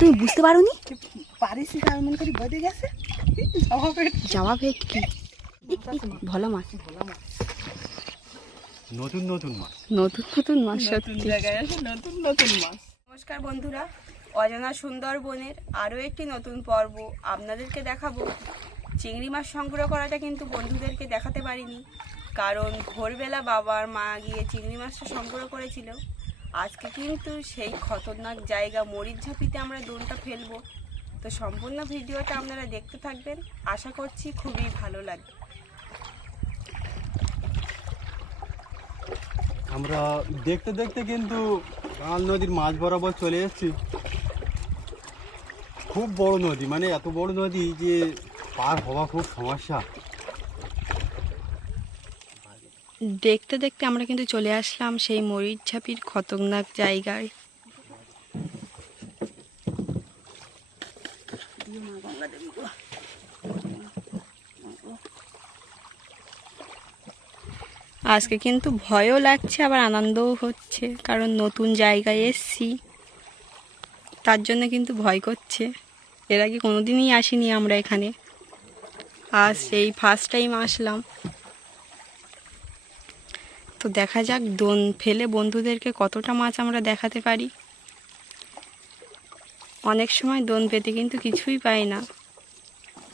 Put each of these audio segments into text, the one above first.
তুমি বুঝতে পারোনি? পারিস আমি মনে করি বেঁধে গেছে জবাব কি ভালো মাছ। নতুন নতুন মাছ। নতুন নতুন মাছ নতুন সত্যি জায়গায় আছে নতুন নতুন মাছ। নমস্কার বন্ধুরা অজানা সুন্দরবনের আরও একটি নতুন পর্ব আপনাদেরকে দেখাবো। চিংড়ি মাছ সংগ্রহ করাটা কিন্তু বন্ধুদেরকে দেখাতে পারিনি, কারণ ভোরবেলা বাবার মা গিয়ে চিংড়ি মাছটা সংগ্রহ করেছিল। আজকে কিন্তু সেই খতরনাক জায়গা মরিচঝাপিতে আমরা দোনটা ফেলব। তো সম্পূর্ণ ভিডিওটা আপনারা দেখতে থাকবেন, আশা করছি খুবই ভালো লাগবে। আমরা দেখতে দেখতে কিন্তু নদীর মাঝ বরাবর চলে এসেছি। খুব বড় নদী মানে এত বড় নদী যে পার হওয়া খুব সমস্যা। দেখতে দেখতে আমরা কিন্তু চলে আসলাম সেই মরিচঝাপির খতরনাক জায়গায়। আজকে কিন্তু ভয়ও লাগছে, আবার আনন্দও হচ্ছে, কারণ নতুন জায়গায় এসছি, তার জন্য কিন্তু ভয় করছে। এর আগে কোনোদিনই আসিনি আমরা এখানে। আজ সেই ফার্স্ট টাইম আসলাম। তো দেখা যাক দোন ফেলে বন্ধুদেরকে কতটা মাছ আমরা দেখাতে পারি। অনেক সময় দোন পেতে কিন্তু কিছুই পাই না।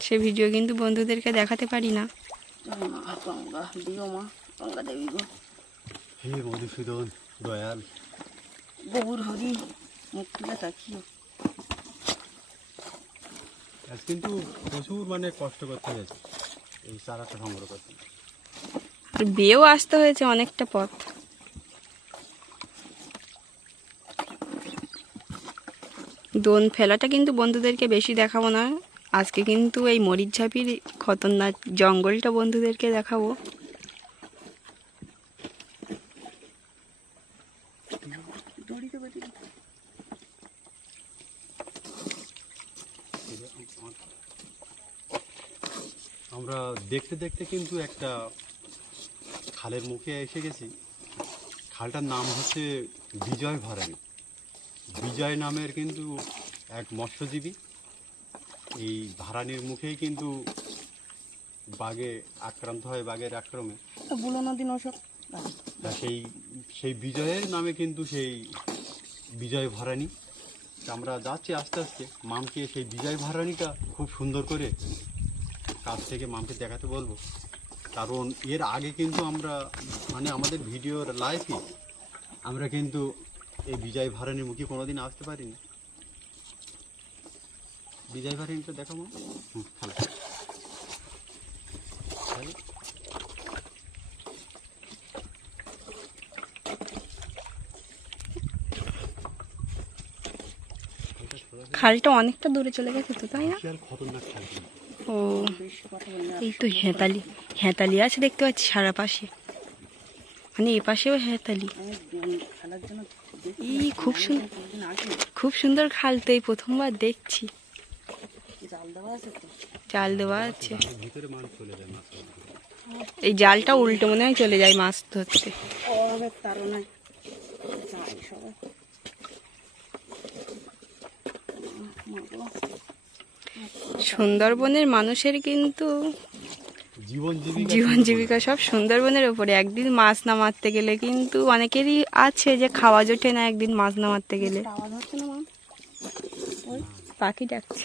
সে ভিডিও কিন্তু বন্ধুদেরকে দেখাতে পারি না। দয়াল। গবুর হরি মুখ তুলে তাকিও। কিন্তু প্রচুর মানে কষ্ট করতে হয়েছে। এই চারাটা সংগ্রহ করতে। আর বিয়েও আসতে হয়েছে অনেকটা পথ। দোন ফেলাটা কিন্তু বন্ধুদেরকে বেশি দেখাবো না। আজকে কিন্তু এই মরিচ ঝাঁপির খতরনাক জঙ্গলটা বন্ধুদেরকে দেখাবো। আমরা দেখতে দেখতে কিন্তু একটা খালের মুখে এসে গেছি। খালটার নাম হচ্ছে বিজয় ভরানি। বিজয় নামের কিন্তু এক মৎস্যজীবী। এই ভারানির মুখেই কিন্তু বাঘে আক্রান্ত হয় বাঘের আক্রমে। বুলো নদী নসব তা সেই সেই বিজয়ের নামে কিন্তু সেই বিজয় ভরানি। তা আমরা যাচ্ছি আস্তে আস্তে। মামকে সেই বিজয় ভরানিটা খুব সুন্দর করে কাছ থেকে মামকে দেখাতে বলব। কারণ এর আগে কিন্তু আমরা মানে আমাদের ভিডিওর লাইফে আমরা কিন্তু এই বিজয় ভারানির মুখে কোনোদিন আসতে পারিনি। বিজয় ভারানিটা দেখো মা। হুম, ভালো খালটা অনেকটা দূরে চলে গেছে তো তাই না? খতরনাক খাল। ও, এই তো হেতালি হেতালি আছে দেখতে পাচ্ছি সারা পাশে। মানে এ পাশেও হেতালি। ই খুব সুন্দর খুব সুন্দর খাল তো এই প্রথমবার দেখছি। জাল দেওয়া আছে। এই জালটা উল্টো মনে হয় চলে যায় মাছ ধরতে। সুন্দরবনের মানুষের কিন্তু জীবন জীবিকা সব সুন্দরবনের ওপরে একদিন মাছ না মারতে গেলে কিন্তু অনেকেরই আছে যে খাওয়া জোটে না একদিন মাছ না মারতে গেলে পাখি ডাকছে।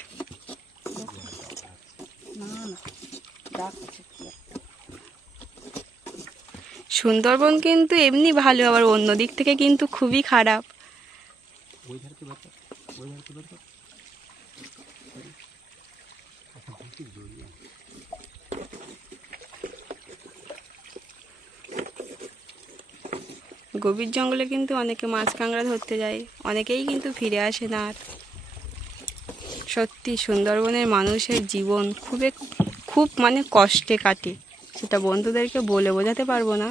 সুন্দরবন কিন্তু এমনি ভালো আবার অন্য দিক থেকে কিন্তু খুবই খারাপ ওই ধারকে বের কর ওই ধারকে বের কর গভীর জঙ্গলে কিন্তু অনেকে মাছ কাঁকড়া ধরতে যায়। অনেকেই কিন্তু ফিরে আসে না আর। সত্যি, সুন্দরবনের মানুষের জীবন খুবই খুব মানে কষ্টে কাটে। সেটা বন্ধুদেরকে বলে বোঝাতে পারব না।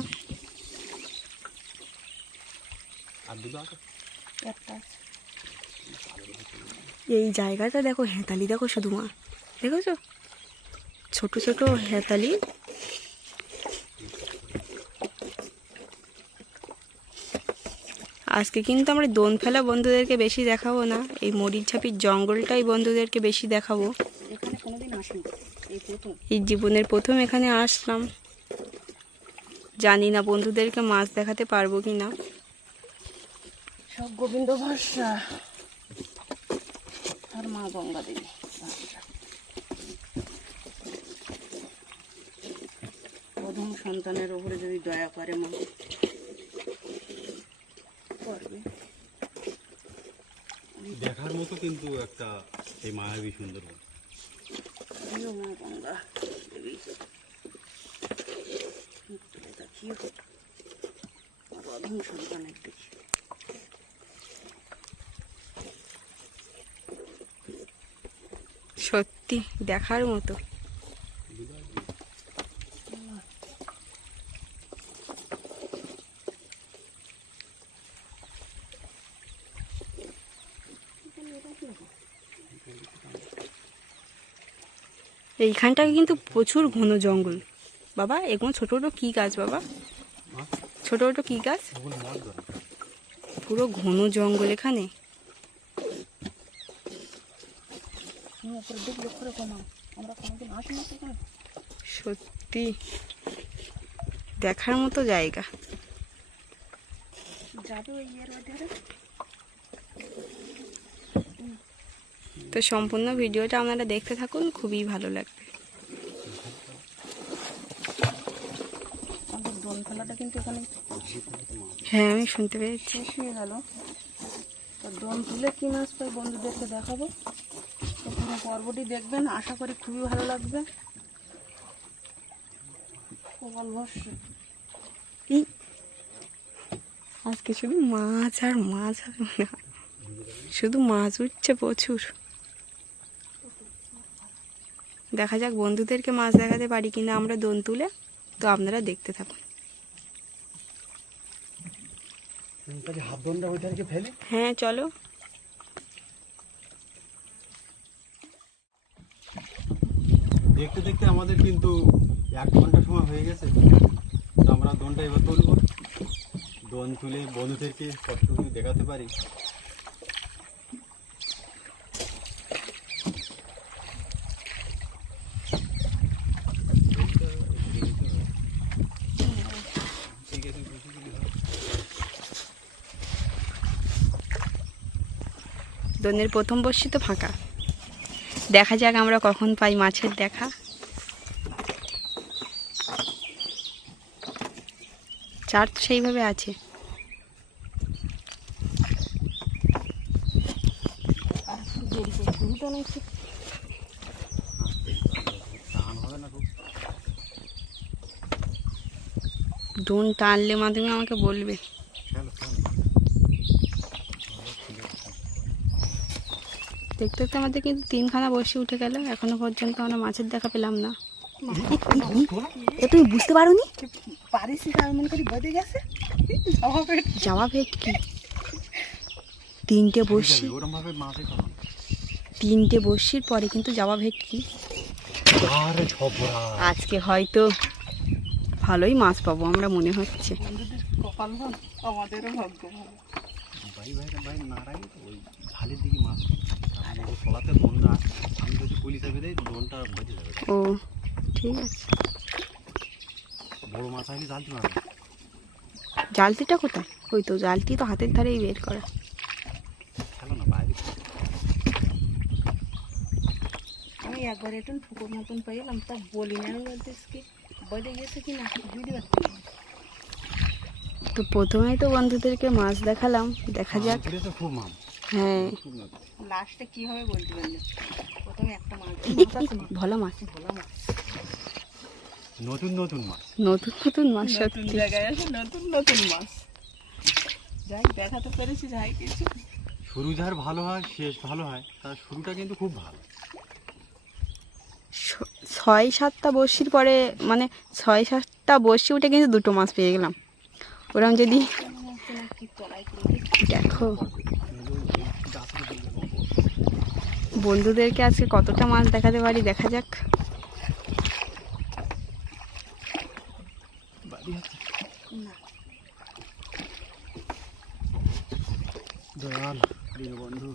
এই জায়গাটা দেখো, হেঁতালি দেখো শুধু মা দেখেছ? ছোট ছোট হেঁতালি। আজকে কিন্তু আমরা দোন ফেলা বন্ধুদেরকে বেশি দেখাবো না। এই মরিচঝাপির জঙ্গলটাই বন্ধুদেরকে বেশি দেখাবো। এই জীবনের প্রথম এখানে আসলাম। জানি না বন্ধুদেরকে মাছ দেখাতে পারব কি না সব গোবিন্দ ভরসা। আর মা গঙ্গা দেবী। প্রথম সন্তানের উপরে যদি দয়া করে মা। করবে দেখার মতো কিন্তু একটা এই মায়াবী সুন্দরবন। গঙ্গা অধম সন্তানের দেখি সত্যি দেখার মতো। এইখানটায় কিন্তু প্রচুর ঘন জঙ্গল। বাবা, এগুলো ছোট ছোট কি গাছ বাবা? ছোট ছোট কি গাছ? পুরো ঘন জঙ্গল এখানে। সত্যি, দেখার মতো জায়গা। যাবে তো সম্পূর্ণ ভিডিওটা আপনারা দেখতে থাকুন খুবই ভালো লাগবে। কিন্তু এখানে হ্যাঁ আমি শুনতে পেরেছি গেল। তো তুলে কী মাছ পাই বন্ধুদেরকে দেখাবো? তো পুরো পর্বটি দেখবেন আশা করি খুবই ভালো লাগবে। প্রবল আজকে শুধু মাছ আর মাছ আর শুধু মাছ উঠছে প্রচুর। দেখা যাক বন্ধুদেরকে মাছ দেখাতে পারি কিনা আমরা দোন তুলে। তো আপনারা দেখতে থাকুন। হ্যাঁ চলো। দেখতে দেখতে আমাদের কিন্তু এক ঘণ্টা সময় হয়ে গেছে। তো আমরা দোনটা এবার তুলব। দোন তুলে বন্ধুদেরকে কতটুকু দেখাতে পারি। দোনের প্রথম বর্ষি তো ফাঁকা। দেখা যাক আমরা কখন পাই মাছের দেখা। চার সেইভাবে আছে। দোন টানলে মাধ্যমে আমাকে বলবে খেলো খেলো দেখতে দেখতে আমাদের কিন্তু তিনখানা বসে উঠে গেল। এখনও পর্যন্ত আমরা মাছের দেখা পেলাম না। এ তুমি বুঝতে পারো নি পারিস মনে করি বেঁধে গেছে। স্বভাবের ভেটকি তিনটে বসি তিনটে বসির পরে কিন্তু যাওয়া ভেটকি আরে আজকে হয়তো ভালোই মাছ পাবো আমরা মনে হচ্ছে। বন্ধুদের কপাল ভালো আমাদেরও ভাগ্য ভালো। ভাই ভাই ভাই তো ওই ঝালের দিকে মাছ ও সলাতে দোনটা আমি যদি পুলিশ চাপে দেয় দোনটা বেঁচে যাবে। ও ঠিক আছে। বড় মাছ আগে জালতে মারবে জালতিটা কোথায়? ওই তো জালতি তো হাতের ধারেই বের করা। খেলো না বাইরে আমি একবার একটু ঠুকুর মতন পেয়েলাম তা বলি না আমি বলতেছি কি বেঁধে গেছে কি না বুঝতে পারছি তো প্রথমেই তো বন্ধুদেরকে মাছ দেখালাম দেখা যাক। হ্যাঁ। লাস্টে কি হবে বলতে পারি না প্রথমে একটা মাছ এই, মাছ আছে ভোলা মাছ। নতুন নতুন মাছ। নতুন নতুন মাছ নতুন জায়গায় আসে নতুন নতুন মাছ। যাই দেখাতে পেরেছি যাই কিছু। শুরু যার ভালো হয় শেষ ভালো হয় তার শুরুটা কিন্তু খুব ভালো। ছয় সাতটা বড়শির পরে মানে ছয় সাতটা বড়শি উঠে কিন্তু দুটো মাছ পেয়ে গেলাম। ওরম যদি দেখো কিন্তু এই গাছের দিকে বন্ধুদেরকে আজকে কতটা মাছ দেখাতে পারি? দেখা যাক। দয়াল দীনবন্ধু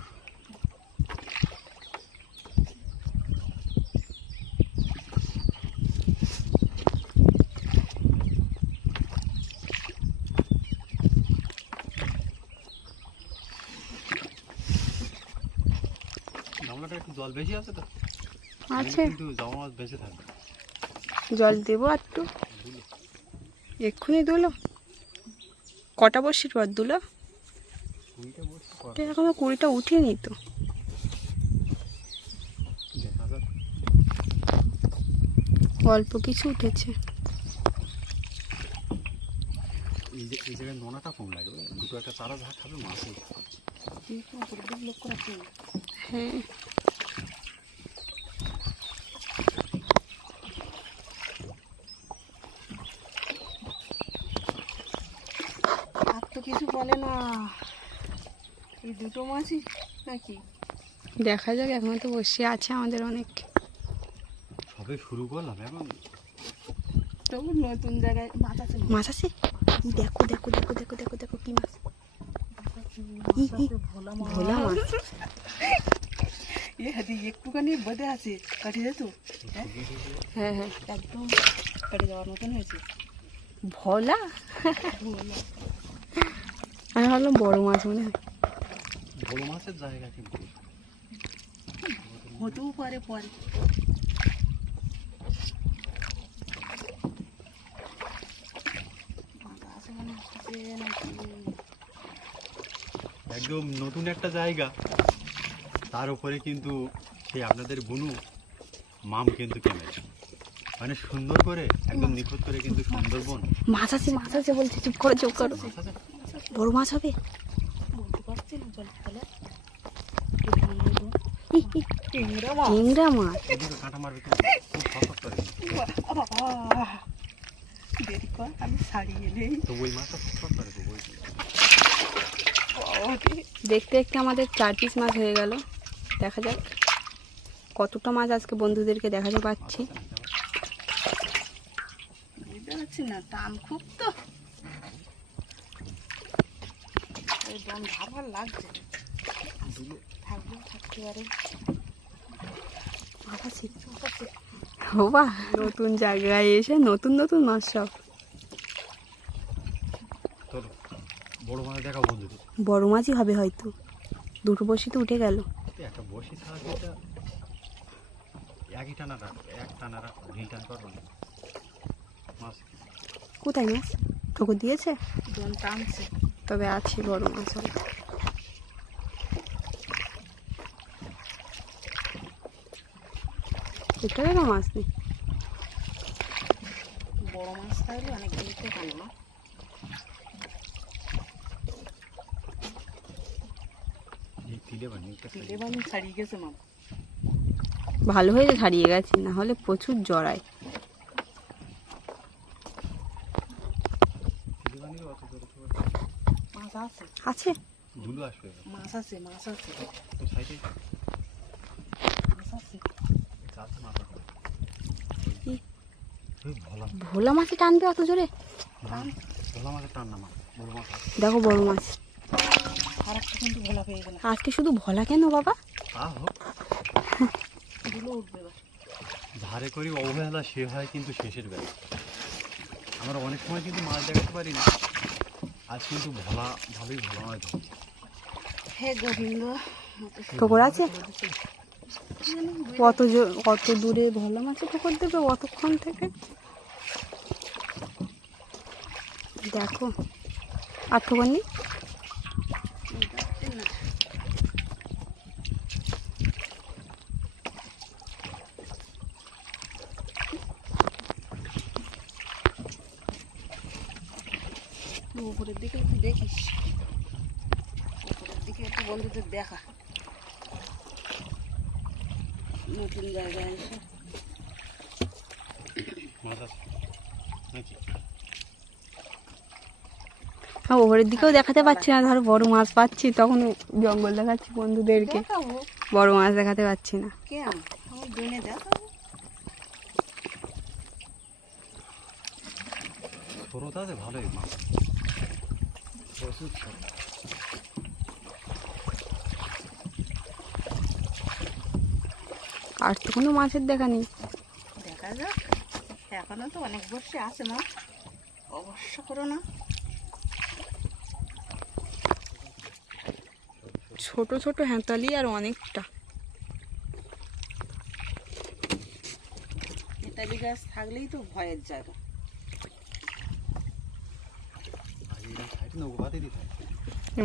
গামলাটা একটু জল বেশি আছে তো? আছে। কিন্তু জামা মাছ বেঁচে থাকবে। জল দেবো একটু। এক্ষুনি দুলো কটা বসির পর দুলো এখনও কুড়িটা উঠেনি তো। অল্প কিছু উঠেছে। এই জায়গায় নোনাটা কম লাগবে দুটো একটা চারা যা খাবে মাছই। হ্যাঁ আর তো কিছু বলে না এই দুটো মাছই নাকি? দেখা যাক এখন তো বসে আছে আমাদের অনেক। সবে শুরু করলাম এখন। তবু নতুন জায়গায় মাছ আছে। মাছ আছে? দেখো দেখো দেখো দেখো দেখো দেখো কি মাছ। ভোলা ভোলা মাছ। এ হাতি একটুখানি বোধে আছে কাটিয়ে যেত হ্যাঁ? হ্যাঁ হ্যাঁ। একদম কেটে যাওয়ার মতন হয়েছে। ভোলা। আমি ভাবলাম বড় মাছ মনে হয়। বড় মাছের জায়গা কিন্তু। হতেও পারে পরে। একদম নতুন একটা জায়গা। তার উপরে কিন্তু সেই আপনাদের বুনু মাম কিন্তু ক্যামেরা মানে সুন্দর করে একদম নিখুঁত করে কিন্তু সুন্দরবন। মাছ আছে মাছ আছে বলছে চুপ করো চুপ করো? বড় মাছ হবে? বলতে পারছি না জল ফেলে ই, ই, টিংরা মাছ? দেখতে দেখতে আমাদের চার পিস মাছ হয়ে গেল। দেখা যাক কতটা মাছ আজকে বন্ধুদেরকে দেখাতে পাচ্ছি। বুঝতে পারছি না টান খুব তো। লাগছে থাকবে থাকতে পারে হবা নতুন জায়গায় এসে নতুন নতুন মাছ সব বড় মাছ দেখা বন্ধু বড় মাছই হবে হয়তো। দুটো বসি তো উঠে গেল। একটা বসি ছাড়া একই টানা এক টানা ঢিল টান করো না। মাছ কোথায় মাছ? ঠোকর দিয়েছে? টানছে তবে আছে বড় মাছ। এটারও না মাছ নেই। বড় মাছ তাহলে অনেক দিতে কেন না একটা ভালো হয়েছে ছাড়িয়ে গেছে না হলে প্রচুর জড়ায়। তো আছে। মাছ আছে মাছ আছে তো সাইডে মাছ আছে চালছে মাছ আছে। কি? ওই ভোলা ভোলা মাছে টানবে অত জোরে। দেখো বড় মাছ। আজকে শুধু ভোলা কেন বাবা? ধারে করি অবহেলা সে হয় কিন্তু শেষের বেলা। আমরা অনেক সময় কিন্তু মাছ দেখাতে পারি না। আজ কিন্তু ভোলা ভালোই ভোলা মাছ ধরি। হে গোবিন্দ আছে? কত জো- কত দূরে ভোলা মাছে ঠোকর দেবে অতক্ষণ থেকে? দেখো। নেই? উপরের দিকে দেখিস। উপরের দিকে একটু বন্ধুদের দেখা। নতুন জায়গায় এসে। হ্যাঁ ওপরের দিকেও দেখাতে পাচ্ছি না। ধরো বড় মাছ পাচ্ছি তখন জঙ্গল দেখাচ্ছি বন্ধুদেরকে। বড় মাছ দেখাতে পাচ্ছি না। ভালোই মাছ প্রচুর ছোট আর তো কোনো মাছের দেখা নেই। দেখা যাক। এখনও তো অনেক বর্ষে আছে মা। অবশ্য করো না। ছোট ছোট হ্যাঁতালি আর অনেকটা। ইতালি গাছ থাকলেই তো ভয়ের জায়গা।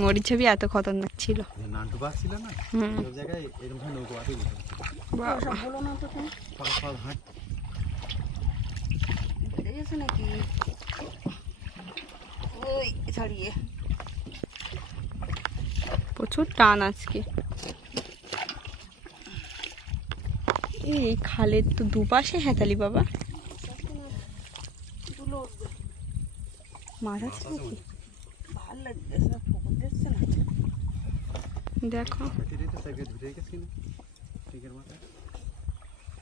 মরিচ ছবি এত খতরনাক ছিল। নান্টু বাস ছিল না? সব জায়গায় এরকম নৌকো দিতে। সব বলো না তো তুমি। পাঁচ পাঁচ বেড়ে গেছে নাকি? ওই ছাড়িয়ে। প্রচুর টান আজকে। এই খালের তো দুপাশে হ্যাঁতালি বাবা। তুলো উঠবে। মাছ আছে নাকি? ভালো লাগছে দেখো। খেতে দিতে সাইকে ধরে রেখেছি না ঠিকের মাথায়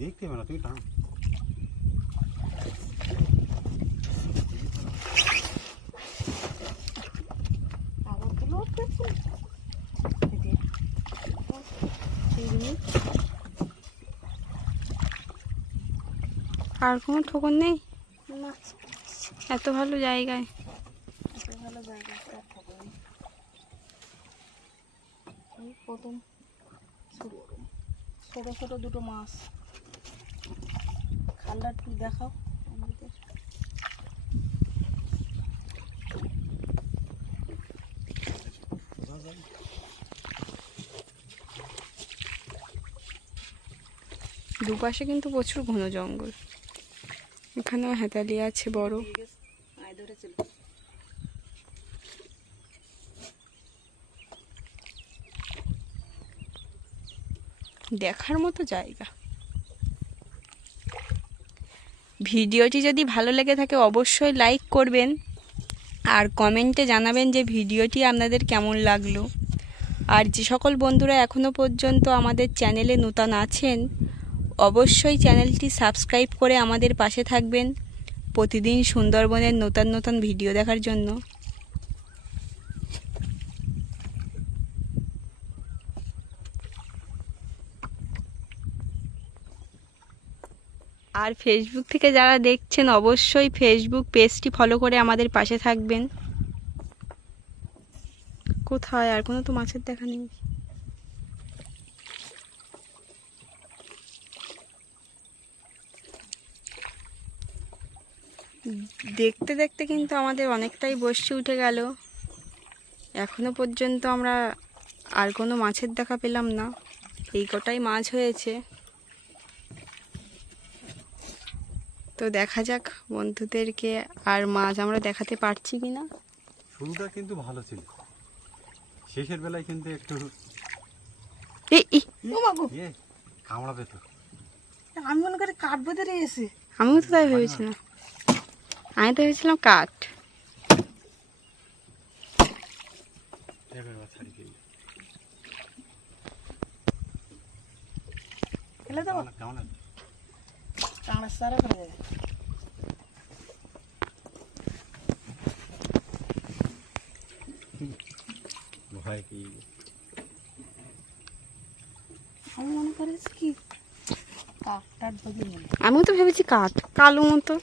দেখতে হবে না তুমি টান আবার তুলো উঠবে আর কোনো ঠোকর নেই না এত ভালো জায়গায় এত ভালো জায়গা একটা পুকুর নেই। এই প্রথম ছোট ছোট দুটো মাছ। খালটা একটু দেখাও আমাদের। দুপাশে কিন্তু প্রচুর ঘন জঙ্গল। এখানেও হেতালি আছে বড় ঠিক আছে আয় ধরেছিল দেখার মতো জায়গা। ভিডিওটি যদি ভালো লেগে থাকে অবশ্যই লাইক করবেন আর কমেন্টে জানাবেন যে ভিডিওটি আপনাদের কেমন লাগল। আর যে সকল বন্ধুরা এখনও পর্যন্ত আমাদের চ্যানেলে নূতন আছেন, অবশ্যই চ্যানেলটি সাবস্ক্রাইব করে আমাদের পাশে থাকবেন প্রতিদিন সুন্দরবনের নতুন নতুন ভিডিও দেখার জন্য। আর ফেসবুক থেকে যারা দেখছেন, অবশ্যই ফেসবুক পেজটি ফলো করে আমাদের পাশে থাকবেন। কোথায়? আর কোনো তো মাছের দেখা নেই। দেখতে দেখতে কিন্তু আমাদের অনেকটাই বসে উঠে গেল। এখনও পর্যন্ত আমরা আর কোনো মাছের দেখা পেলাম না। এই কটাই মাছ হয়েছে। তো দেখা যাক বন্ধুদেরকে আর মাছ আমরা দেখাতে পারছি কি না শুরুটা কিন্তু ভালো ছিল। শেষের বেলায় কিন্তু একটু এই এই, ও মাগো কামড়াবে তো। আমি মনে করি কাঠ বেঁধে রয়েছে আমিও তো তাই ভেবেছিলাম। আমি তো ভেবেছিলাম কাঠ কেমন ভয় কি আমি মনে করেছি কি আমিও তো ভেবেছি কাঠ কালো মতো।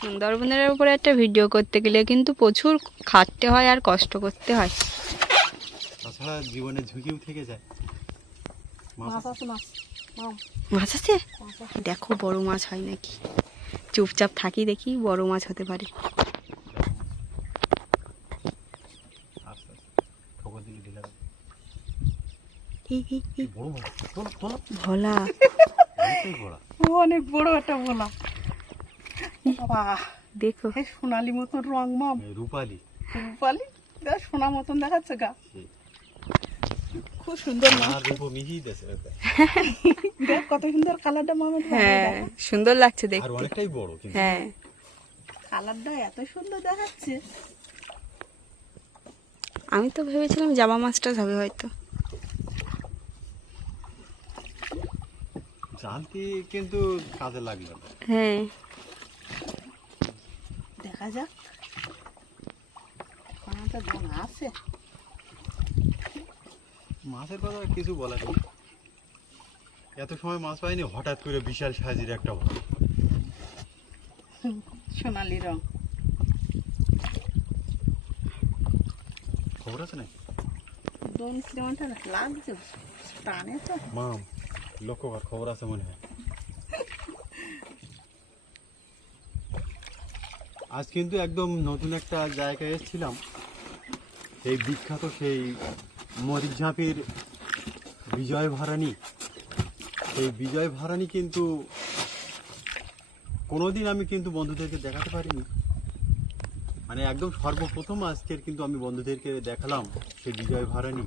সুন্দরবনের উপরে একটা ভিডিও করতে গেলে কিন্তু প্রচুর খাটতে হয় আর কষ্ট করতে হয়। তাছাড়া জীবনে ঝুঁকিও থেকে যায়। মাছ মাছ আছে। দেখো বড় মাছ হয় নাকি। চুপচাপ থাকি দেখি বড় মাছ হতে পারে। ভোলা। অনেক বড় একটা বাবা দেখো। এই সোনালি মতন রং মাম রূপালি। রূপালি? সোনা মতন দেখাচ্ছে গা। খুব সুন্দর দেখ। কত সুন্দর কালারটা মামের হ্যাঁ সুন্দর লাগছে আর অনেকটাই বড় কিন্তু। হ্যাঁ। কালারটা এত সুন্দর দেখাচ্ছে। আমি তো ভেবেছিলাম জামা মাছটা হবে হয়তো। কিন্তু কাজে লাগল হ্যাঁ। দেখা যাক। আছে? মাছের কথা কিছু বলার নেই। এত সময় মাছ পাইনি হঠাৎ করে বিশাল সাইজের একটা সোনালি রং। খবর আছে নাকি? দোন কিরমটা লাগছে টানে তো। মাম লক্ষ্য কর খবর আছে মনে হয়। আজ কিন্তু একদম নতুন একটা জায়গায় এসেছিলাম। এই বিখ্যাত সেই মরিচঝাঁপির বিজয় ভারানি। সেই বিজয় ভারানি কিন্তু কোনোদিন আমি কিন্তু বন্ধুদেরকে দেখাতে পারিনি। মানে একদম সর্বপ্রথম আজকের কিন্তু আমি বন্ধুদেরকে দেখালাম সেই বিজয় ভারানি।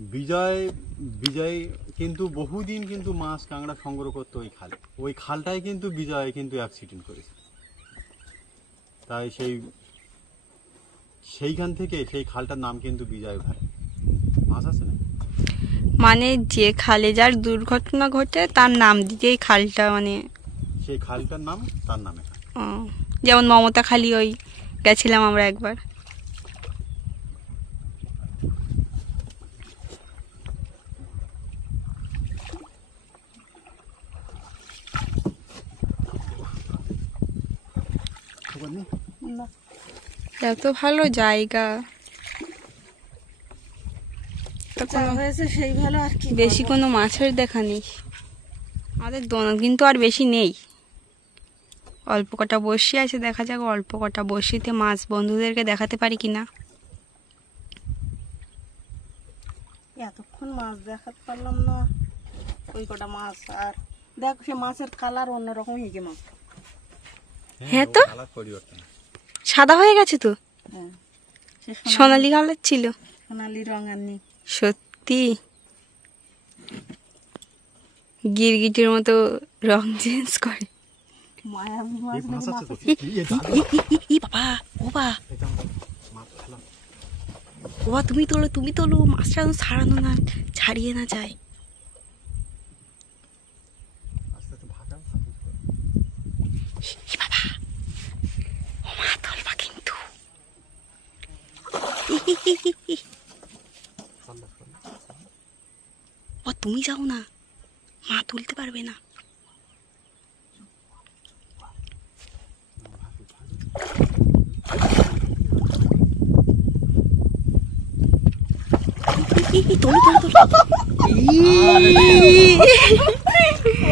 বিজয় বিজয় কিন্তু বহুদিন কিন্তু মাছ কাঁকড়া সংগ্রহ করতো ওই খালে। ওই খালটাই কিন্তু বিজয় কিন্তু অ্যাক্সিডেন্ট করেছে। তাই সেই সেইখান থেকে সেই খালটার নাম কিন্তু বিজয় ভাই মাছ আছে না মানে যে খালে যার দুর্ঘটনা ঘটে তার নাম দিতেই খালটা মানে সেই খালটার নাম তার নামে ও, যেমন মমতা খালি ওই গেছিলাম আমরা একবার খবর নেই না এত ভালো জায়গা। তা হয়েছে সেই ভালো আর কি বেশি কোনো মাছের দেখা নেই। আমাদের দোনো কিন্তু আর বেশি নেই। অল্প কটা বসি আছে দেখা যাক অল্প কটা বসিতে মাছ বন্ধুদেরকে দেখাতে পারি কি না এতক্ষণ মাছ দেখাতে পারলাম না। ওই কটা মাছ আর দেখ সে মাছের কালার অন্যরকম হয়ে গেছে মাছ। হ্যাঁ তো। পরিবর্তন। সাদা হয়ে গেছে তো? হ্যাঁ। সোনালি। কালার ছিল। সোনালি রং আর নেই। সত্যি? গিরগিটির মতো রং চেঞ্জ করে। বাবা। তুমি তোলো তুমি তোলো মাছটা ছাড়ানো না ছাড়িয়ে না যায়। বাবা ও তোলবা কিন্তু তুমি যাও না। মা তুলতে পারবে না।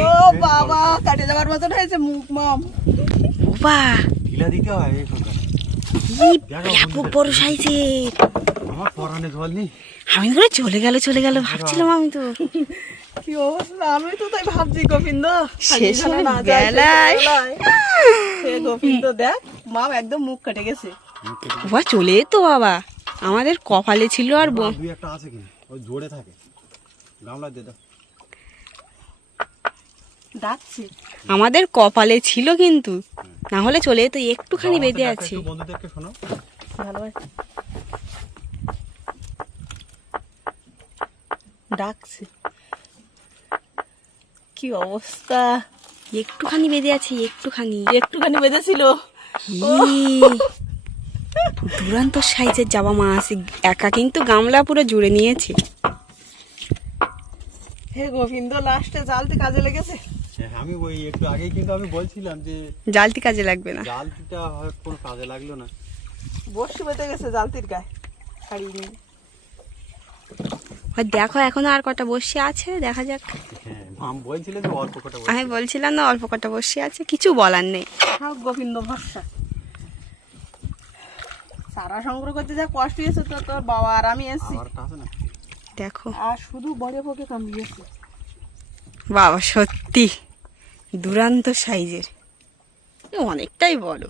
ও বাবা কাটে যাবার মতন হয়েছে মুখ মাম বাবা ঢিলা দিতে হয় এই ব্যাপক বড় সাইজের। আমার পরানে জল নেই। আমি করে চলে গেল চলে গেল ভাবছিলাম আমি তো। কি অবস্থা? আমি তো তাই ভাবছি গোবিন্দ শেষ বেলায়। সে গোবিন্দ দেখ মাম একদম মুখ কেটে গেছে। বাবা চলে তো বাবা। আমাদের কপালে ছিল আর ব- দুই একটা আছে কিনা? ওই জোরে থাকে। গামলা দিয়ে দাও আমাদের কপালে ছিল কিন্তু। না হলে চলে তো একটুখানি বেঁধে আছে। বন্ধুদেরকে শোনাও ভালো ডাকছে। কি অবস্থা? একটুখানি বেঁধে আছে একটুখানি। একটুখানি বেঁধেছিল। দুরান্ত সাইজের জাবা মাছ একা কিন্তু গামলা পুরো জুড়ে নিয়েছে। হে গোবিন্দ লাস্টে জালতে কাজে লেগেছে। আমি ওই একটু আগেই কিন্তু আমি বলছিলাম যে জালতি কাজে লাগবে না। হয় কোনো কাজে লাগল না। বসে বেঁধে গেছে জালতির গায়ে। ছাড়িয়ে নিয়ে দেখো এখনও আর কটা বসে আছে দেখা যাক। হ্যাঁ মাম বলছিলে অল্প কটা বলছি। আমি বলছিলাম না অল্প কটা বসে আছে কিছু বলার নেই। গোবিন্দ ভরসা। সারা সংগ্রহ করতে যা কষ্ট হয়েছে তো তোর বাবা আর আমি এসছি। দেখো। আর শুধু বড় পোকে কামড়িয়েছে। বাবা সত্যি। দুরান্ত সাইজের। অনেকটাই বড়।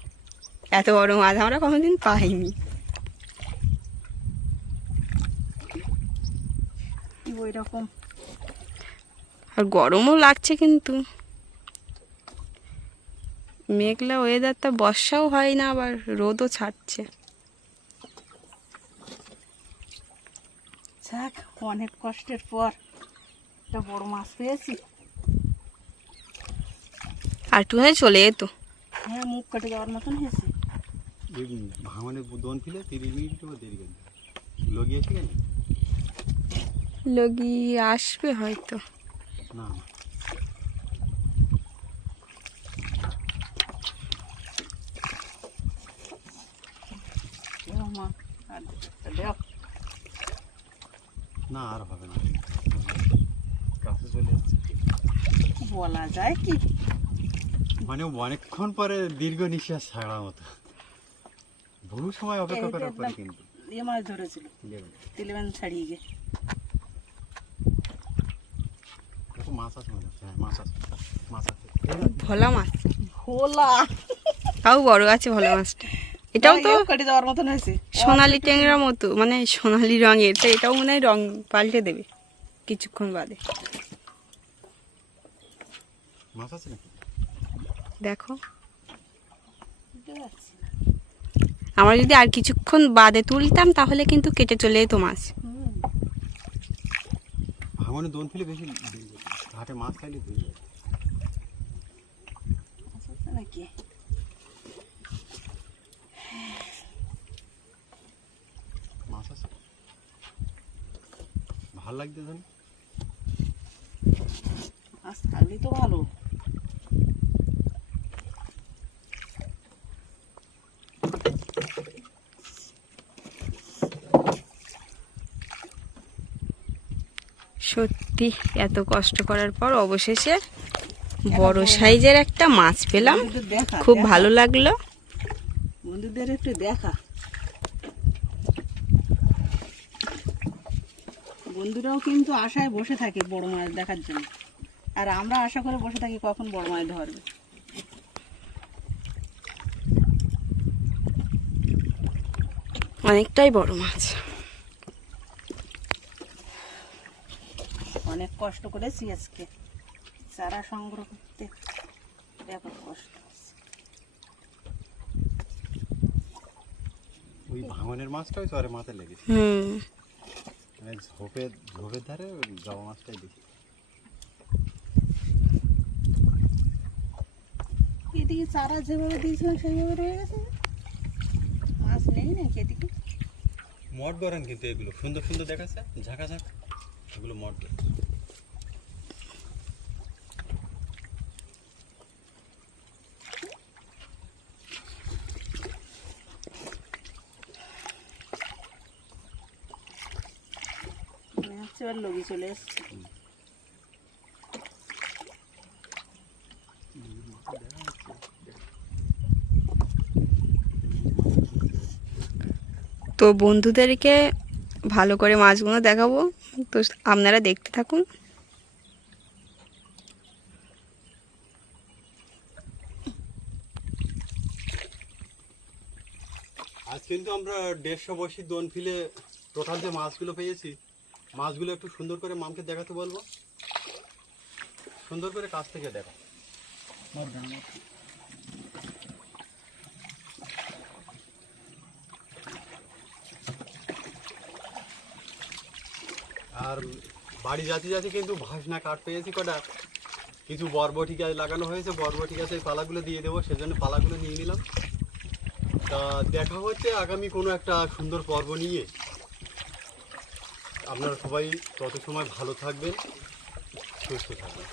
এত বড় মাছ আমরা কোনোদিন পাইনি। ওই রকম? আর গরমও লাগছে কিন্তু। মেঘলা ওয়েদারটা বর্ষাও হয় না আবার রোদও ছাড়ছে। যাক অনেক কষ্টের পর একটা বড় মাছ পেয়েছি। আর একটুখানি চলে যেত। হ্যাঁ মুখ কেটে যাওয়ার মতন হয়েছে। এই ভাঙনের দোন ফিলে তিরিশ মিনিট করে দেরি করে লগিয়েছে কেন লগি আসবে হয়তো। না না। ও মা আর দেখ। না আর হবে না। কাছে চলে বলা যায় কি? মানে অনেকক্ষণ পরে দীর্ঘ নিঃশ্বাস ছাড়া মতো। বহু সময় অপেক্ষা করার পরে কিন্তু। এ মাছ ধরেছিল। তিলবেন ছাড়িয়ে গে দেখো মাছ আছে মনে হচ্ছে। হ্যাঁ মাছ আছে। মাছ আছে। ভোলা মাছ। ভোলা। তাও বড় আছে ভোলা মাছটা। এটাও তো এও কেটে যাওয়ার মতন হয়েছে। সোনালি ট্যাংরার মতো মানে সোনালি রঙের। তো এটাও মনে হয় রং পাল্টে দেবে কিছুক্ষণ বাদে। মাছ আছে নাকি? দেখো। বুঝতে পারছি আমরা যদি আর কিছুক্ষণ বাদে তুলতাম তাহলে কিন্তু কেটে চলে যেত মাছ। হুম, ভাঙনের দোন ফেলে বেশি ঘাটে মাছ খাইলে ধুয়ে যাবে মাছ নাকি? মাছ আছে। ভালো লাগছে জানি। মাছ থাকলেই তো ভালো। সত্যি এত কষ্ট করার পর অবশেষে বড় সাইজের একটা মাছ পেলাম। খুব ভালো লাগল। বন্ধুদের একটু দেখা। বন্ধুরাও কিন্তু আশায় বসে থাকে বড় মাছ দেখার জন্য। আর আমরা আশা করে বসে থাকি কখন বড় মাছ ধরবে। অনেকটাই বড় মাছ অনেক কষ্ট করেছি আজকে চারা সংগ্রহ করতে ব্যাপক কষ্ট। ওই ভাঙনের মাছটাই চরে মাথায় লেগেছে। হুম। মানে ঝোপের ঝোপের ধারে ওই জবা মাছটাই বেশি। এদিকে চারা যেভাবে দিয়েছিলাম সেইভাবে রয়ে গেছে মাছ নেই নাকি এদিকে? মট গরম কিন্তু এগুলো সুন্দর সুন্দর দেখাচ্ছে ঝাঁকা ঝাঁকা এগুলো মট গরম মনে হচ্ছে এবার লগি চলে এসছে। তো বন্ধুদেরকে ভালো করে মাছগুলো দেখাবো। তো আপনারা দেখতে থাকুন। আজ কিন্তু আমরা দেড়শো বসি দোন ফিলে টোটাল যে মাছগুলো পেয়েছি মাছগুলো একটু সুন্দর করে মামকে দেখাতে বলব। সুন্দর করে কাছ থেকে দেখা। আর বাড়ি জাতি জাতি কিন্তু ভাসনা কাঠ পেয়েছি কটা। কিছু বরবটি গাছ লাগানো হয়েছে, বরবটি গাছের পালাগুলো দিয়ে দেবো, সেজন্য পালাগুলো নিয়ে নিলাম। তা দেখা হচ্ছে আগামী কোনো একটা সুন্দর পর্ব নিয়ে। আপনারা সবাই তত সময় ভালো থাকবেন সুস্থ থাকবেন।